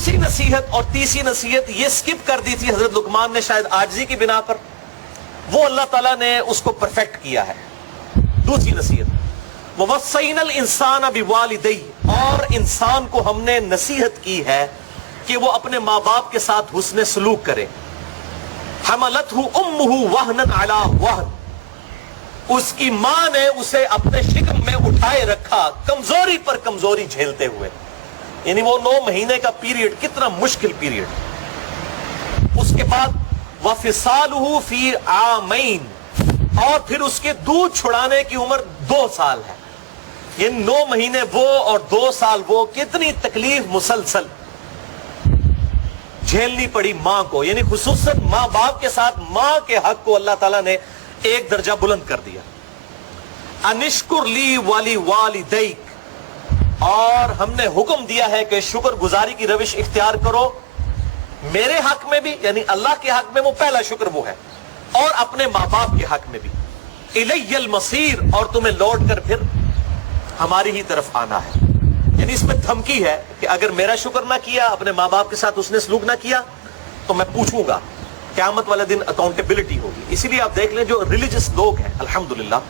دوسری نصیحت اور تیسری نصیحت یہ سکپ کر دی تھی حضرت لقمان نے شاید عاجزی کی بنا پر، وہ اللہ تعالیٰ نے اس کو پرفیکٹ کیا ہے۔ دوسری نصیحت وَوَصَّيْنَا الْإِنسَانَ بِوَالِدَيْهِ، اور انسان کو ہم نے نصیحت کی ہے کہ وہ اپنے ماں باپ کے ساتھ حسن سلوک کرے۔ حَمَلَتْهُ أُمُّهُ وَهْنًا عَلَى وَهْنٍ، اس کی ماں نے اسے اپنے شکم میں اٹھائے رکھا کمزوری پر کمزوری جھیلتے ہوئے، یعنی وہ 9 مہینے کا پیریڈ کتنا مشکل پیریڈ۔ اس کے بعد وَفِصَالُهُ فِي عَامَيْنِ، اور پھر اس کے دودھ چھڑانے کی عمر 2 سال ہے، یہ 9 مہینے وہ اور 2 سال وہ، کتنی تکلیف مسلسل جھیلنی پڑی ماں کو، یعنی خصوصاً ماں باپ کے ساتھ ماں کے حق کو اللہ تعالیٰ نے ایک درجہ بلند کر دیا۔ انشکر لی والی والدیک، اور ہم نے حکم دیا ہے کہ شکر گزاری کی روش اختیار کرو میرے حق میں بھی، یعنی اللہ کے حق میں وہ پہلا شکر وہ ہے، اور اپنے ماں باپ کے حق میں بھی۔ الی المصیر، اور تمہیں لوٹ کر پھر ہماری ہی طرف آنا ہے، یعنی اس میں دھمکی ہے کہ اگر میرا شکر نہ کیا، اپنے ماں باپ کے ساتھ اس نے سلوک نہ کیا، تو میں پوچھوں گا، قیامت والے دن اکاؤنٹیبلٹی ہوگی۔ اسی لیے آپ دیکھ لیں جو ریلیجس لوگ ہیں الحمدللہ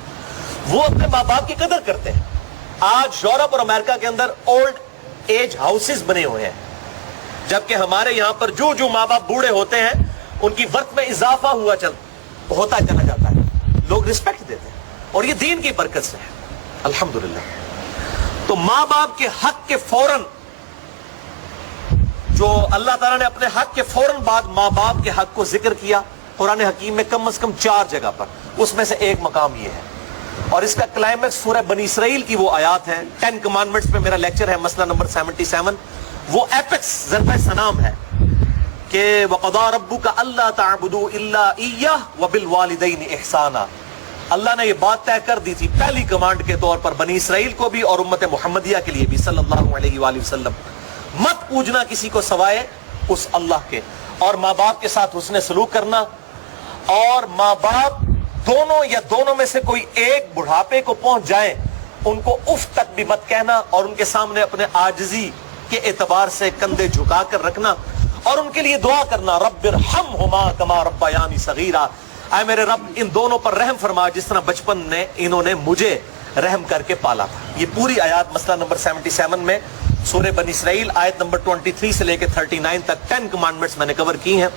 وہ اپنے ماں باپ کی قدر کرتے ہیں۔ آج یورپ اور امریکہ کے اندر اولڈ ایج ہاؤسز بنے ہوئے ہیں، جبکہ ہمارے یہاں پر جو ماں باپ بوڑھے ہوتے ہیں ان کی ورث میں اضافہ ہوتا چلا جاتا ہے، لوگ رسپیکٹ دیتے ہیں، اور یہ دین کی برکت سے ہے الحمدللہ۔ تو ماں باپ کے حق کے فوراً، جو اللہ تعالیٰ نے اپنے حق کے فوراً بعد ماں باپ کے حق کو ذکر کیا قرآن حکیم میں کم از کم 4 جگہ پر، اس میں سے ایک مقام یہ ہے، اور اس کا کلائمیکس سورہ بنی اسرائیل کی وہ آیات ہیں۔ 10 کمانڈمنٹس پہ میرا لیکچر ہے، مسئلہ نمبر 77، وہ ایپکس ضربہ سنام ہے کہ وَقَضَىٰ رَبُّكَ أَلَّا تَعْبُدُوا إِلَّا إِيَّهُ وَبِالْوَالِدَيْنِ إِحْسَانًا، اللہ نے یہ بات طے کر دی تھی پہلی کمانڈ کے طور پر بنی اسرائیل کو بھی اور امت محمدیہ کے لیے بھی صلی اللہ علیہ وآلہ وسلم، مت پوجنا کسی کو سوائے اس اللہ کے، اور ماں باپ کے ساتھ حسن سلوک کرنا، اور ماں باپ دونوں یا دونوں میں سے کوئی ایک بڑھاپے کو پہنچ جائیں ان کو اف تک بھی مت کہنا، اور ان کے سامنے اپنے عاجزی کے اعتبار سے کندھے جھکا کر رکھنا، اور ان کے لیے دعا کرنا رب ارحمہما کما ربیانی صغیرا، اے میرے رب ان دونوں پر رحم فرما جس طرح بچپن میں انہوں نے مجھے رحم کر کے پالا تھا۔ یہ پوری آیات مسئلہ نمبر 77 میں سورہ بنی اسرائیل آیت نمبر 23 سے لے کے 39 تک 10 کمانڈمنٹس میں نے کور کی ہیں۔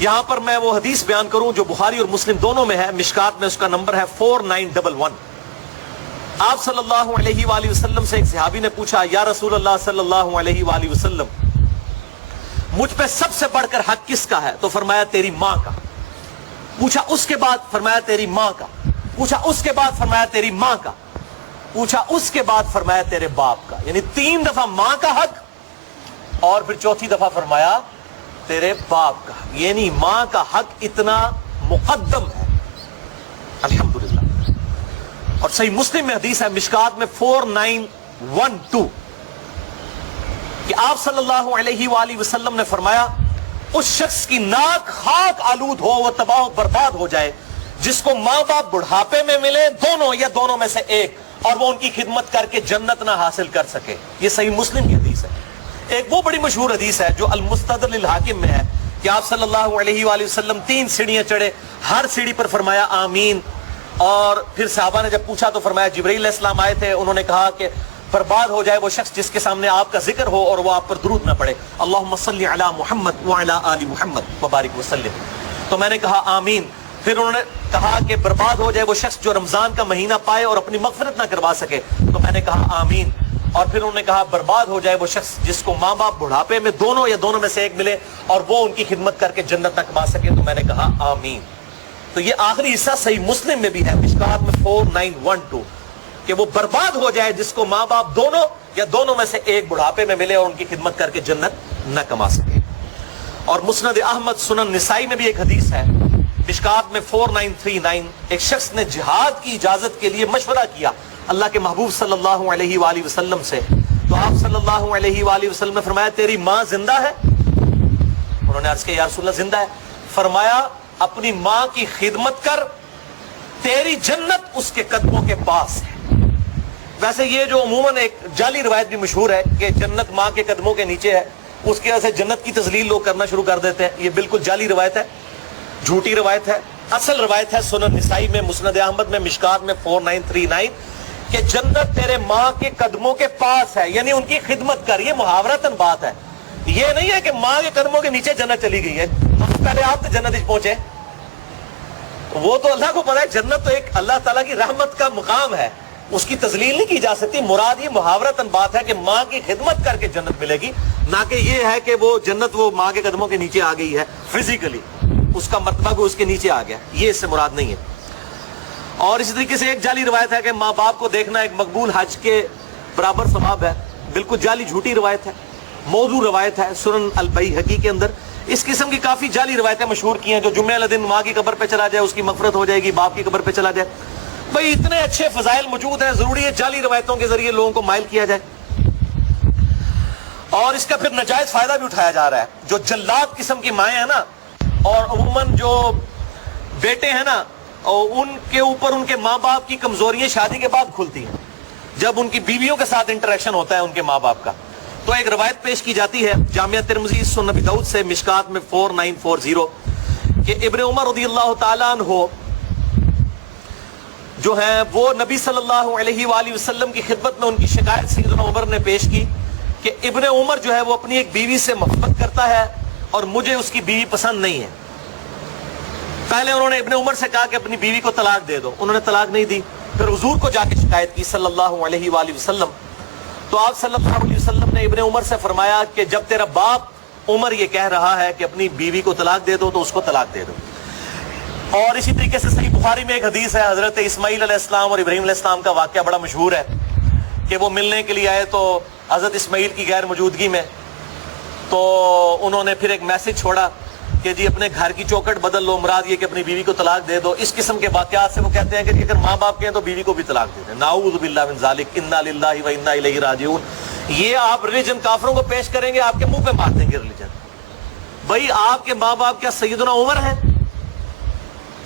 یہاں پر میں وہ حدیث بیان کروں جو بخاری اور مسلم دونوں میں ہے، مشکات میں اس کا نمبر ہے 4911۔ آپ صلی اللہ علیہ وآلہ وسلم سے ایک صحابی نے پوچھا یا رسول اللہ صلی اللہ علیہ وآلہ وسلم مجھ پہ سب سے بڑھ کر حق کس کا ہے؟ تو فرمایا تیری ماں کا۔ پوچھا اس کے بعد؟ فرمایا تیری ماں کا۔ پوچھا اس کے بعد؟ فرمایا تیری ماں کا۔ پوچھا اس کے بعد؟ فرمایا تیرے باپ کا۔ یعنی 3 دفعہ ماں کا حق، اور پھر چوتھی دفعہ فرمایا تیرے باپ کا، یعنی ماں کا حق اتنا مقدم ہے الحمدللہ۔ اور صحیح مسلم میں حدیث ہے مشکات میں 4912 کہ آپ صلی اللہ علیہ وآلہ وسلم نے فرمایا اس شخص کی ناک خاک آلود ہو، وہ تباہ و برباد ہو جائے جس کو ماں باپ بڑھاپے میں ملے دونوں یا دونوں میں سے ایک، اور وہ ان کی خدمت کر کے جنت نہ حاصل کر سکے۔ یہ صحیح مسلم کی حدیث ہے۔ ایک وہ بڑی مشہور حدیث ہے جو المستدرک للحاکم میں ہے کہ آپ صلی اللہ علیہ وآلہ وسلم 3 سیڑھیاں چڑھے، ہر سیڑھی پر فرمایا آمین، اور پھر صحابہ نے جب پوچھا تو فرمایا جبرائیل علیہ السلام آئے تھے، انہوں نے کہا کہ برباد ہو جائے وہ شخص جس کے سامنے آپ کا ذکر ہو اور وہ آپ پر درود نہ پڑے، اللہم صلی علی محمد وعلی آل محمد وبارک وسلم۔ تو میں نے کہا آمین۔ پھر انہوں نے کہا کہ برباد ہو جائے وہ شخص جو رمضان کا مہینہ پائے اور اپنی مغفرت نہ کروا سکے، تو میں نے کہا آمین۔ اور پھر انہوں نے کہا برباد ہو جائے وہ شخص جس کو ماں باپ بڑھاپے میں دونوں یا دونوں میں سے ایک ملے اور وہ ان کی خدمت کر کے جنت نہ کما سکے، تو میں نے کہا آمین۔ تو یہ آخری حصہ صحیح مسلم میں بھی ہے مشکات میں 4912 کہ وہ برباد ہو جائے جس کو ماں باپ دونوں یا دونوں میں سے ایک بڑھاپے میں ملے اور ان کی خدمت کر کے جنت نہ کما سکے۔ اور مسند احمد سنن نسائی میں بھی ایک حدیث ہے مشکات میں 4939، ایک شخص نے جہاد کی اجازت کے لیے مشورہ کیا اللہ کے محبوب صلی اللہ علیہ وآلہ وسلم سے، تو آپ صلی اللہ علیہ وآلہ وسلم نے فرمایا تیری ماں زندہ ہے؟ انہوں نے عرض کیا یا رسول اللہ زندہ ہے۔ فرمایا اپنی ماں کی خدمت کر، تیری جنت اس کے قدموں کے پاس ہے۔ ویسے یہ جو عموماً ایک جعلی روایت بھی مشہور ہے کہ جنت ماں کے قدموں کے نیچے ہے، اس کی وجہ سے جنت کی تذلیل لوگ کرنا شروع کر دیتے ہیں. یہ بالکل جعلی روایت ہے، جھوٹی روایت ہے. اصل روایت ہے سنن نسائی میں، مسند احمد میں، مشکات میں 4939 کہ جنت تیرے ماں کے قدموں کے پاس ہے، یعنی ان کی خدمت کر. یہ محاورتاً بات ہے، یہ نہیں ہے کہ ماں کے قدموں کے نیچے جنت چلی گئی ہے، پہلے آپ تو جنت پہنچے. وہ تو اللہ کو پتا ہے، جنت تو ایک اللہ تعالیٰ کی رحمت کا مقام ہے، اس کی تذلیل نہیں کی جا سکتی. مراد یہ محاورتاً بات ہے کہ ماں کی خدمت کر کے جنت ملے گی، نہ کہ یہ ہے کہ وہ جنت وہ ماں کے قدموں کے نیچے آ گئی ہے فزیکلی، اس کا مرتبہ کو اس کے نیچے آ گیا، یہ اس سے مراد نہیں ہے. اور اسی طریقے سے ایک جعلی روایت ہے کہ ماں باپ کو دیکھنا ایک مقبول حج کے برابر ثواب ہے. بالکل جعلی جھوٹی روایت ہے، موضوع روایت ہے سنن البیہقی کے اندر. اس قسم کی کافی جعلی روایتیں مشہور کی ہیں، جو جمعہ والے دن ماں کی قبر پہ چلا جائے اس کی مغفرت ہو جائے گی، باپ کی قبر پہ چلا جائے. بھئی اتنے اچھے فضائل موجود ہیں، ضروری ہے جعلی روایتوں کے ذریعے لوگوں کو مائل کیا جائے. اور اس کا پھر ناجائز فائدہ بھی اٹھایا جا رہا ہے. جو جلاد قسم کی مائیں ہیں نا، اور عموماً جو بیٹے ہیں نا، اور ان کے اوپر ان کے ماں باپ کی کمزوریاں شادی کے بعد کھلتی ہیں جب ان کی بیویوں کے ساتھ انٹریکشن ہوتا ہے ان کے ماں باپ کا. تو ایک روایت پیش کی جاتی ہے جامعہ ترمذی سنن ابی داؤد سے، مشکات میں 4940 کہ ابن عمر رضی اللہ تعالیٰ عنہ جو ہیں وہ نبی صلی اللہ علیہ وآلہ وسلم کی خدمت میں ان کی شکایت سیدنا عمر نے پیش کی کہ ابن عمر جو ہے وہ اپنی ایک بیوی سے محبت کرتا ہے اور مجھے اس کی بیوی پسند نہیں ہے. پہلے انہوں نے ابن عمر سے کہا کہ اپنی بیوی کو طلاق دے دو، انہوں نے طلاق نہیں دی. پھر حضور کو جا کے شکایت کی صلی اللہ علیہ وآلہ وسلم. تو آپ صلی اللہ علیہ وسلم نے ابن عمر سے فرمایا کہ جب تیرا باپ عمر یہ کہہ رہا ہے کہ اپنی بیوی کو طلاق دے دو تو اس کو طلاق دے دو. اور اسی طریقے سے صحیح بخاری میں ایک حدیث ہے، حضرت اسماعیل علیہ السلام اور ابراہیم علیہ السلام کا واقعہ بڑا مشہور ہے کہ وہ ملنے کے لیے آئے تو حضرت اسماعیل کی غیر موجودگی میں تو انہوں نے پھر ایک میسج چھوڑا کہ جی اپنے گھر کی چوکٹ بدل لو، مراد یہ کہ اپنی بیوی کو طلاق دے دو. اس قسم کے واقعات سے وہ کہتے ہیں کہ اگر ماں باپ کے ہیں تو بیوی کو بھی طلاق دے دیں. نعوذ باللہ من ذالک، انا للہ و انا الیہ راجعون. یہ آپ ریلیجن کافروں کو پیش کریں گے، آپ کے منہ پہ مار دیں گے ریلیجن. بھائی آپ کے ماں باپ کیا سیدنا عمر ہیں؟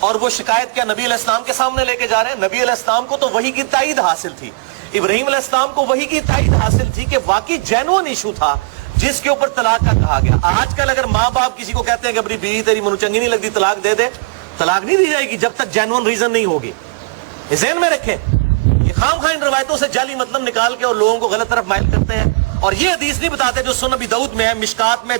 اور وہ شکایت کیا نبی علیہ السلام کے سامنے لے کے جا رہے ہیں؟ نبی علیہ السلام کو تو وحی کی تائید حاصل تھی، ابراہیم علیہ السلام کو وحی کی تائید حاصل تھی کہ واقعی جینوئن ایشو تھا جس کے اوپر طلاق کا کہا گیا. آج کل اگر ماں باپ کسی کو کہتے ہیں کہ اپنی بیوی تیری منو چنگی نہیں لگتی طلاق دے دے، طلاق نہیں دی جائے گی جب تک جینوئن ریزن نہیں ہوگی. ذہن میں رکھیں، یہ خام خواہ ان روایتوں سے جعلی مطلب نکال کے اور لوگوں کو غلط طرف مائل کرتے ہیں. اور یہ حدیث نہیں بتاتے جو سنن ابی داؤد میں ہے، مشکات میں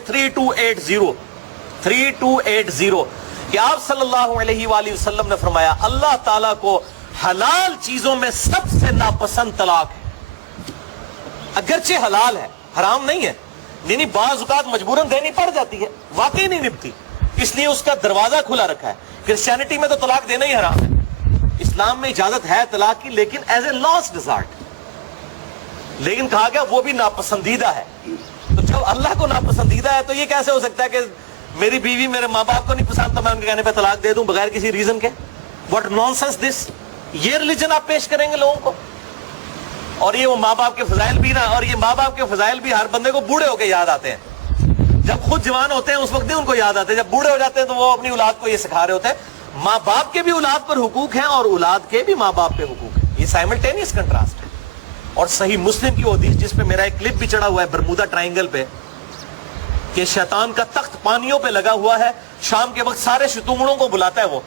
3280 کہ آپ صلی اللہ علیہ وآلہ وسلم نے فرمایا اللہ تعالیٰ کو حلال چیزوں میں سب سے ناپسند طلاق ہے. اگرچہ حلال ہے، حرام نہیں ہے، یعنی بعض اوقات مجبوراً دینی پڑ جاتی ہے، واقعی نہیں نبھتی، اس لیے اس کا دروازہ کھلا رکھا ہے. کرسچینٹی میں تو طلاق دینا ہی حرام ہے، اسلام میں اجازت ہے طلاق کی لیکن ایز اے لاسٹ ریزارٹ. لیکن کہا گیا وہ بھی ناپسندیدہ ہے. تو جب اللہ کو ناپسندیدہ ہے تو یہ کیسے ہو سکتا ہے کہ میری بیوی میرے ماں باپ کو نہیں پسند تو میں ان کے کہنے پہ طلاق دے دوں بغیر کسی ریزن کے؟ واٹ نانسنس دس. یہ ریلیجن آپ پیش کریں گے لوگوں کو؟ اور یہ وہ ماں باپ کے فضائل بھی نا، اور یہ ماں باپ کے فضائل بھی ہر بندے کو بوڑھے ہو کے یاد آتے ہیں. جب خود جوان ہوتے ہیں اس وقت نہیں ان کو یاد آتے، جب بوڑھے ہو جاتے ہیں تو وہ اپنی اولاد کو یہ سکھا رہے ہوتے ہیں. ماں باپ کے بھی اولاد پر حقوق ہیں اور اولاد کے بھی ماں باپ پہ حقوق ہیں، یہ سائملٹینیس کنٹراسٹ ہے. اور صحیح مسلم کی وہ حدیث جس پہ میرا ایک کلپ بھی چڑھا ہوا ہے برمودا ٹرائنگل پہ کہ شیطان کا تخت پانیوں پہ لگا ہوا ہے، شام کے وقت سارے شتونگڑوں کو بلاتا ہے وہ،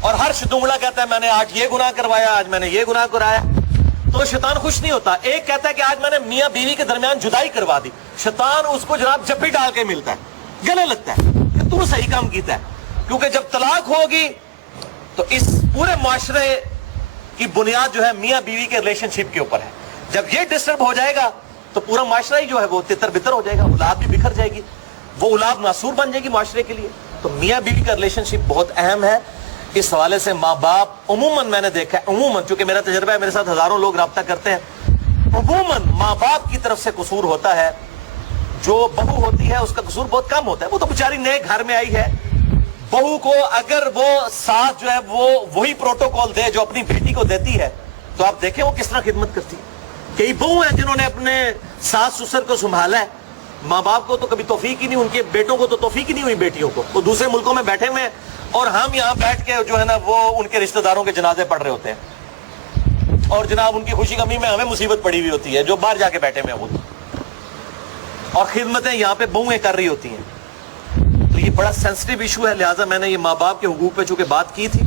اور ہر شتونگڑا کہتا ہے میں نے آج یہ گناہ کروایا، آج میں نے یہ گناہ کرایا. تو شیطان خوش نہیں ہوتا. ایک کہتا ہے کہ آج میں نے میاں بیوی کے درمیان جدائی کروا دی، شیطان اس کو جناب جپی ڈال کے ملتا ہے، گلے لگتا ہے کہ تو صحیح کام کیتا ہے. کیونکہ جب طلاق ہوگی تو اس پورے معاشرے کی بنیاد جو ہے میاں بیوی کے ریلیشن شپ کے اوپر ہے. جب یہ ڈسٹرب ہو جائے گا تو پورا معاشرہ ہی جو ہے وہ تتر بتر ہو جائے گا، اولاد بھی بکھر جائے گی، وہ اولاد ناسور بن جائے گی معاشرے کے لیے. تو میاں بیوی کا ریلیشن شپ بہت اہم ہے. اس حوالے سے ماں باپ عموماً میں نے دیکھا ہے، عموماً چونکہ میرا تجربہ ہے، میرے ساتھ ہزاروں لوگ رابطہ کرتے ہیں، عموماً ماں باپ کی طرف سے قصور ہوتا ہے. جو بہو ہوتی ہے اس کا قصور بہت کم ہوتا ہے، وہ تو بیچاری نئے گھر میں آئی ہے. بہو کو اگر وہ ساتھ جو ہے وہ وہی پروٹوکول دے جو اپنی بیٹی کو دیتی ہے تو آپ دیکھیں وہ کس طرح خدمت کرتی ہے. کئی بہو ہیں جنہوں نے اپنے ساس سسر کو سنبھالا ہے، ماں باپ کو تو کبھی توفیق ہی نہیں، ان کے بیٹوں کو تو توفیق ہی نہیں ہوئی بیٹیوں کو، وہ دوسرے ملکوں میں بیٹھے ہوئے ہیں اور ہم یہاں بیٹھ کے جو ہے نا وہ ان کے رشتہ داروں کے جنازے پڑھ رہے ہوتے ہیں. اور جناب ان کی خوشی غمی میں ہمیں مصیبت پڑی ہوئی ہوتی ہے جو باہر جا کے بیٹھے ہوئے ہیں، اور خدمتیں یہاں پہ بہویں کر رہی ہوتی ہیں. تو یہ بڑا سینسٹیو ایشو ہے، لہٰذا میں نے یہ ماں باپ کے حقوق پہ چونکہ بات کی تھی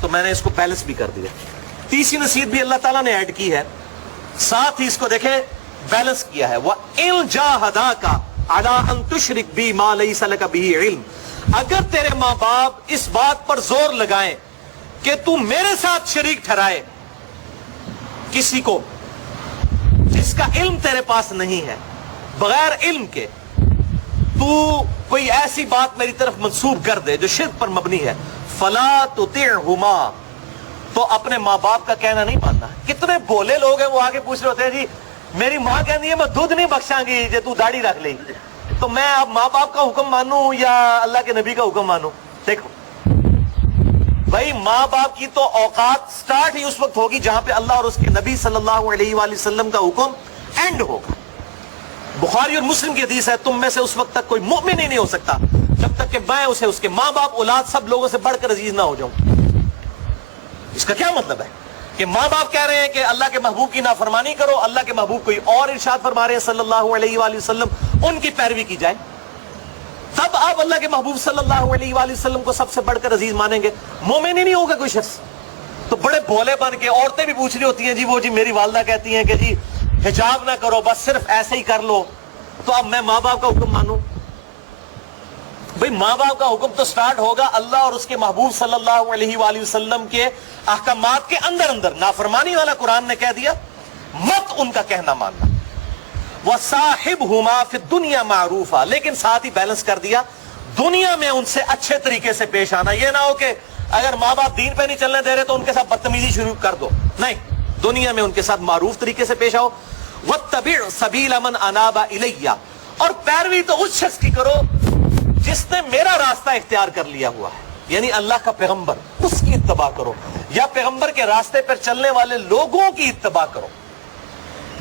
تو میں نے اس کو بیلنس بھی کر دیا. تیسری نصیحت بھی اللہ تعالیٰ نے ایڈ کی ہے، ساتھ ہی اس کو دیکھیں بیلنس کیا ہے. وَإِن جَاهَدَاكَ عَلَىٰ أَن تُشْرِكْ بِي مَا لَيْسَ لَكَ بِهِ عِلْمٌ، اگر تیرے ماں باپ اس بات پر زور لگائیں کہ تو میرے ساتھ شریک ٹھہرائے کسی کو جس کا علم تیرے پاس نہیں ہے، بغیر علم کے تو کوئی ایسی بات میری طرف منسوب کر دے جو شرک پر مبنی ہے، فَلَا تُطِعْهُمَا، تو اپنے ماں باپ کا کہنا نہیں ماننا. کتنے بولے لوگ ہیں وہ آگے پوچھ رہے ہوتے ہیں جی میری ماں کہتی ہے میں دودھ نہیں بخشاں گی جے تو داڑھی رکھ لے، تو میں اب ماں باپ کا حکم مانوں یا اللہ کے نبی کا حکم مانوں؟ دیکھو بھائی، ماں باپ کی تو اوقات سٹارٹ ہی اس وقت ہوگی جہاں پہ اللہ اور اس کے نبی صلی اللہ علیہ وآلہ وسلم کا حکم اینڈ ہوگا. بخاری اور مسلم کی حدیث ہے تم میں سے اس وقت تک کوئی مومن ہی نہیں ہو سکتا جب تک کہ میں اسے اس کے ماں باپ اولاد سب لوگوں سے بڑھ کر عزیز نہ ہو جاؤں. اس کا کیا مطلب ہے کہ ماں باپ کہہ رہے ہیں کہ اللہ کے محبوب کی نافرمانی کرو، اللہ کے محبوب کوئی اور ارشاد فرما رہے ہیں صلی اللہ علیہ وآلہ وسلم، ان کی پیروی کی جائے، تب آپ اللہ کے محبوب صلی اللہ علیہ وآلہ وسلم کو سب سے بڑھ کر عزیز مانیں گے. مومن ہی نہیں ہوگا کوئی شخص. تو بڑے بھولے بن کے عورتیں بھی پوچھ رہی ہوتی ہیں جی وہ جی میری والدہ کہتی ہیں کہ جی حجاب نہ کرو، بس صرف ایسے ہی کر لو، تو اب میں ماں باپ کا حکم مانوں؟ بھئی ماں باپ کا حکم تو سٹارٹ ہوگا اللہ اور اس کے محبوب صلی اللہ علیہ وآلہ وسلم کے احکامات کے اندر اندر. نافرمانی والا قرآن نے کہہ دیا مت ان کا کہنا ماننا. وَصَاحِبْهُمَا فِي الدُّنْيَا مَعْرُوفًا، لیکن ساتھ ہی بیلنس کر دیا دنیا میں ان سے اچھے طریقے سے پیش آنا. یہ نہ ہو کہ اگر ماں باپ دین پہ نہیں چلنے دے رہے تو ان کے ساتھ بدتمیزی شروع کر دو، نہیں، دنیا میں ان کے ساتھ معروف طریقے سے پیش آؤ. وَاتَّبِعْ سَبِيلَ مَنْ أَنَابَ إِلَيَّ، اور پیروی تو اس شخص کی کرو جس نے میرا راستہ اختیار کر لیا ہوا ہے، یعنی اللہ کا پیغمبر، اس کی اتباع کرو، یا پیغمبر کے راستے پر چلنے والے لوگوں کی اتباع کرو.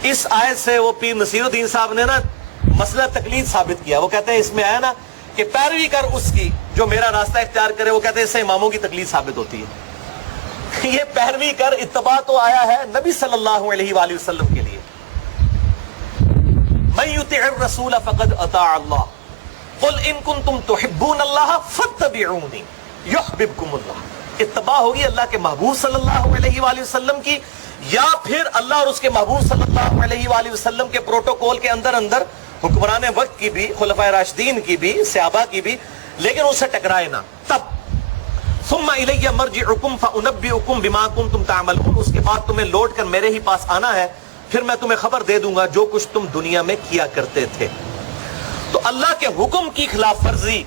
اس آیت سے وہ پیر نصیر الدین صاحب نے نا مسئلہ تقلید ثابت کیا. وہ کہتے ہیں اس میں آیا نا کہ پیروی کر اس کی جو میرا راستہ اختیار کرے، وہ کہتے ہیں اس سے اماموں کی تقلید ثابت ہوتی ہے. یہ پیروی کر اتباع تو آیا ہے نبی صلی اللہ علیہ وآلہ وسلم کے لیے. من یطع الرسول فقد اطاع اللہ قل ان کنتم تحبون اللہ فاتبعونی یحببکم اللہ. اتباع ہوگی اللہ کے محبوب صلی اللہ علیہ وآلہ وسلم کی، یا پھر اللہ اور اس کے محبوب صلی اللہ علیہ وآلہ وسلم کے پروٹوکول کے اندر اندر حکمران وقت کی بھی، خلفائے راشدین کی بھی، صحابہ کی بھی، لیکن اس سے ٹکرائے نہ. تب ثم الی مرجعکم فانبئکم بما کنتم تعملون، اس کے بعد تمہیں لوٹ کر میرے ہی پاس آنا ہے، پھر میں تمہیں خبر دے دوں گا جو کچھ تم دنیا میں کیا کرتے تھے. تو اللہ کے حکم کی خلاف ورزی،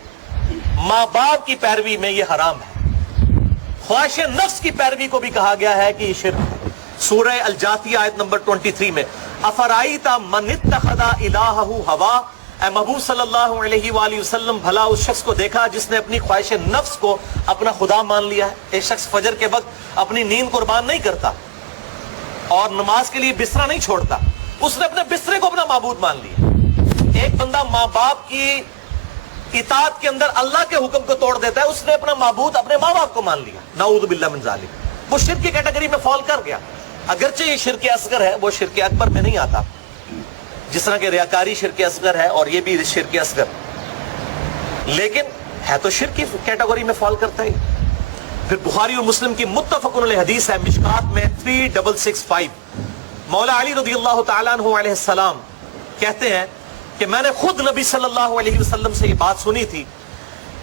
ماں باپ کی پیروی میں یہ حرام ہے. خواہش نفس کی پیروی کو بھی کہا گیا ہے کہ یہ شرک ہے. سورہ الجاثیہ آیت نمبر 23 میں افرائیت من اتخذ الہہ ہوا، اے محبوب صلی اللہ علیہ وآلہ وسلم بھلا اس شخص کو دیکھا جس نے اپنی خواہش نفس کو اپنا خدا مان لیا ہے. ایک شخص فجر کے وقت اپنی نیند قربان نہیں کرتا اور نماز کے لیے بستر نہیں چھوڑتا، اس نے اپنے بسترے کو اپنا معبود مان لیا. ایک بندہ ماں باپ کی اطاعت کے اندر اللہ کے حکم کو توڑ دیتا ہے، اس نے اپنا معبود اپنے ماں باپ کو مان لیا. نعوذ باللہ من ذالک، وہ شرک کی کیٹیگری میں فال کر گیا. اگرچہ یہ شرک اصغر ہے، وہ شرک اکبر میں نہیں آتا، جس طرح کہ ریاکاری شرک اصغر ہے اور یہ بھی شرک اصغر، لیکن ہے تو شرک کی کیٹیگری میں فال کرتا ہے. پھر بخاری اور مسلم کی متفق علیہ حدیث ہے مشکات میں 3665، مولا علی رضی اللہ تعالیٰ عنہ علیہ السلام کہتے ہیں کہ میں نے خود نبی صلی اللہ علیہ وسلم سے یہ بات سنی تھی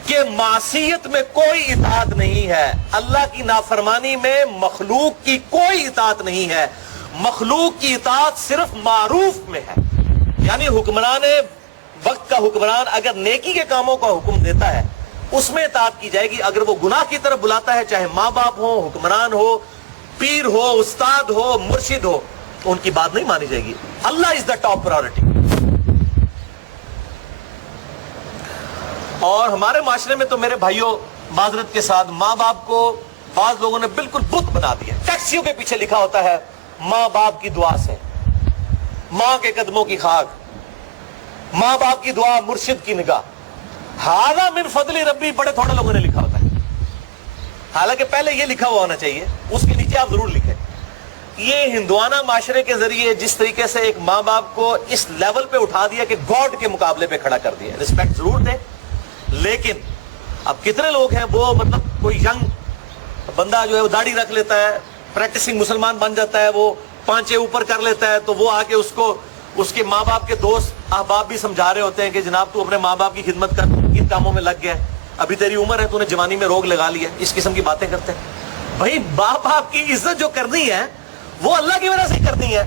کہ معصیت میں کوئی اطاعت نہیں ہے، اللہ کی نافرمانی میں مخلوق کی کوئی اطاعت نہیں ہے، مخلوق کی اطاعت صرف معروف میں ہے. یعنی حکمران وقت کا حکمران اگر نیکی کے کاموں کا حکم دیتا ہے اس میں اطاعت کی جائے گی. اگر وہ گناہ کی طرف بلاتا ہے، چاہے ماں باپ ہو، حکمران ہو، پیر ہو، استاد ہو، مرشد ہو، ان کی بات نہیں مانی جائے گی. اللہ از دا ٹاپ پرائورٹی. اور ہمارے معاشرے میں تو میرے بھائیوں معذرت کے ساتھ ماں باپ کو بعض لوگوں نے بالکل بت بنا دیا. ٹیکسیوں کے پیچھے لکھا ہوتا ہے ماں باپ کی دعا سے، ماں کے قدموں کی خاک، ماں باپ کی دعا، مرشد کی نگاہ. ھذا من فضل ربی بڑے تھوڑے لوگوں نے لکھا ہوتا ہے، حالانکہ پہلے یہ لکھا ہوا ہونا چاہیے، اس کے نیچے آپ ضرور لکھیں یہ ہندوانہ معاشرے کے ذریعے جس طریقے سے ایک ماں باپ کو اس لیول پہ اٹھا دیا کہ گاڈ کے مقابلے پہ کھڑا کر دیا. رسپیکٹ ضرور دے, لیکن اب کتنے لوگ ہیں وہ مطلب کوئی ینگ بندہ جو ہے وہ داڑھی رکھ لیتا ہے, پریکٹسنگ مسلمان بن جاتا ہے, وہ پانچے اوپر کر لیتا ہے, تو وہ آ کے اس کو اس کے ماں باپ کے دوست احباب بھی سمجھا رہے ہوتے ہیں کہ جناب تو اپنے ماں باپ کی خدمت کر, ان کاموں میں لگ گیا ہے, ابھی تیری عمر ہے, تو نے جوانی میں روگ لگا لیا. اس قسم کی باتیں کرتے ہیں. بھائی ماں باپ کی عزت جو کرنی ہے وہ اللہ کی وجہ سے کرنی ہے,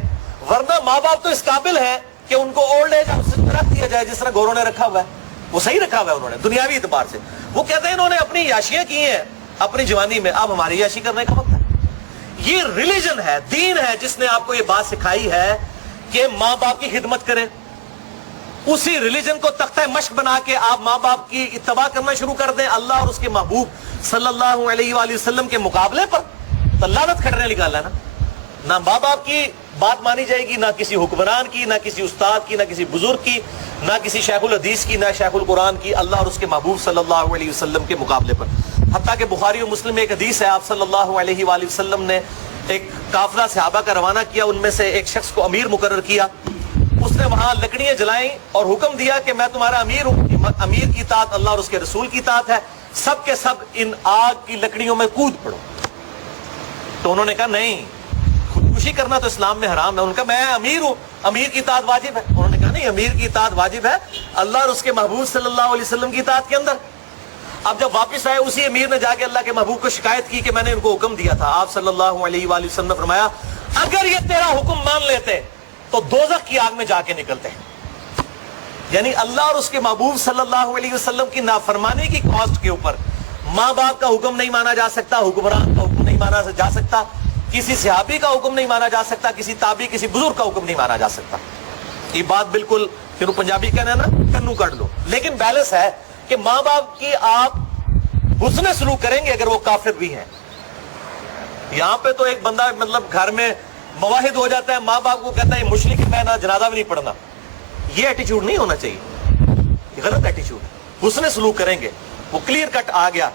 ورنہ ماں باپ تو اس قابل ہے کہ ان کو اولڈ ایج رکھ دیا جائے جس طرح گوروں نے رکھا ہوا ہے. وہ صحیح رکھا ہوا ہے انہوں نے دنیاوی اعتبار سے. وہ کہتے ہیں انہوں نے اپنی عیاشیاں کی ہیں اپنی جوانی میں, اب ہماری عیاشی کرنے کا وقت ہے. یہ ریلیجن ہے, دین ہے جس نے آپ کو یہ بات سکھائی ہے کہ ماں باپ کی خدمت کریں. اسی ریلیجن کو تختہ مشق بنا کے آپ ماں باپ کی اتباع کرنا شروع کر دیں اللہ اور اس کے محبوب صلی اللہ علیہ وآلہ وسلم کے مقابلے پر, تو لعنت کھڑنے نکالا نا. نہ ماں باپ کی بات مانی جائے گی, نہ کسی حکمران کی, نہ کسی استاد کی, نہ کسی بزرگ کی, نہ کسی شیخ الحدیث کی, نہ شیخ القرآن کی, اللہ اور اس کے محبوب صلی اللہ علیہ وسلم کے مقابلے پر. حتیٰ کہ بخاری و مسلم میں ایک حدیث ہے, آپ صلی اللہ علیہ وآلہ وسلم نے ایک قافلہ صحابہ کا روانہ کیا, ان میں سے ایک شخص کو امیر مقرر کیا. اس نے وہاں لکڑیاں جلائیں اور حکم دیا کہ میں تمہارا امیر ہوں, امیر کی اطاعت اللہ اور اس کے رسول کی اطاعت ہے, سب کے سب ان آگ کی لکڑیوں میں کود پڑو. تو انہوں نے کہا نہیں, خودکشی کرنا تو اسلام میں حرام ہے. ان کا میں امیر ہوں, امیر کی اطاعت واجب ہے. انہوں نے کہا نہیں, امیر کی اطاعت واجب ہے اللہ اور اس کے محبوب صلی اللہ علیہ وسلم کی اطاعت کے اندر. اب جب واپس آئے اسی امیر نے جا کے اللہ کے محبوب کو شکایت کی کہ میں نے ان کو حکم دیا تھا. آپ صلی اللہ علیہ وآلہ وسلم نے فرمایا اگر یہ تیرا حکم مان لیتے تو دوزخ کی آگ میں جا کے نکلتے ہیں. یعنی اللہ اور اس کے محبوب صلی اللہ علیہ وسلم کی نافرمانی کی کاسٹ کے اوپر ماں باپ کا حکم نہیں مانا جا سکتا, حکمران کا حکم نہیں مانا جا سکتا, کسی صحابی کا حکم نہیں مانا جا سکتا, کسی تابعی کسی بزرگ کا حکم نہیں مانا جا سکتا. یہ بات بالکل پھر پنجابی کہنا ہے نا, کنو کر لو. لیکن بیلنس ہے کہ ماں باپ کی آپ حسن سلوک کریں گے اگر وہ کافر بھی ہیں. یہاں پہ تو ایک بندہ مطلب گھر میں مواحد ہو جاتا ہے, ماں باپ کو کہتا ہے مشرک ہے, میں نہ جنازہ بھی نہیں پڑھنا. یہ ایٹیچیوڈ نہیں ہونا چاہیے, یہ غلط ایٹیچیوڈ. حسن سلوک کریں گے. وہ کلیئر کٹ آ گیا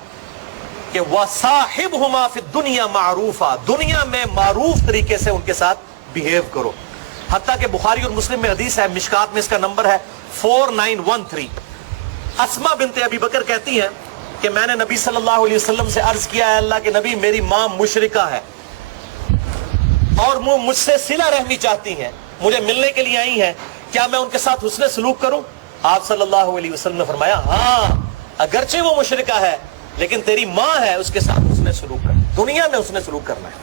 کہ وَصَاحِبْهُمَا فِي الدُّنْيَا مَعْرُوفًا, دنیا میں معروف طریقے سے ان کے ساتھ بیہیو کرو. حتیٰ کہ بخاری اور مسلم میں حدیث ہے, مشکات میں اس کا نمبر ہے 4913. اسما بنت ابی بکر کہتی ہیں کہ میں نے نبی صلی اللہ علیہ وسلم سے عرض کیا ہے اللہ کے نبی میری ماں مشرکہ ہے اور وہ مجھ سے صلہ رحمی چاہتی ہیں, مجھے ملنے کے لیے آئی ہیں, کیا میں ان کے ساتھ حسن سلوک کروں؟ آپ صلی اللہ علیہ وسلم نے فرمایا ہاں, اگرچہ وہ مشرکہ ہے لیکن تیری ماں ہے, اس کے ساتھ حسن سلوک کر. دنیا میں حسن سلوک کرنا ہے.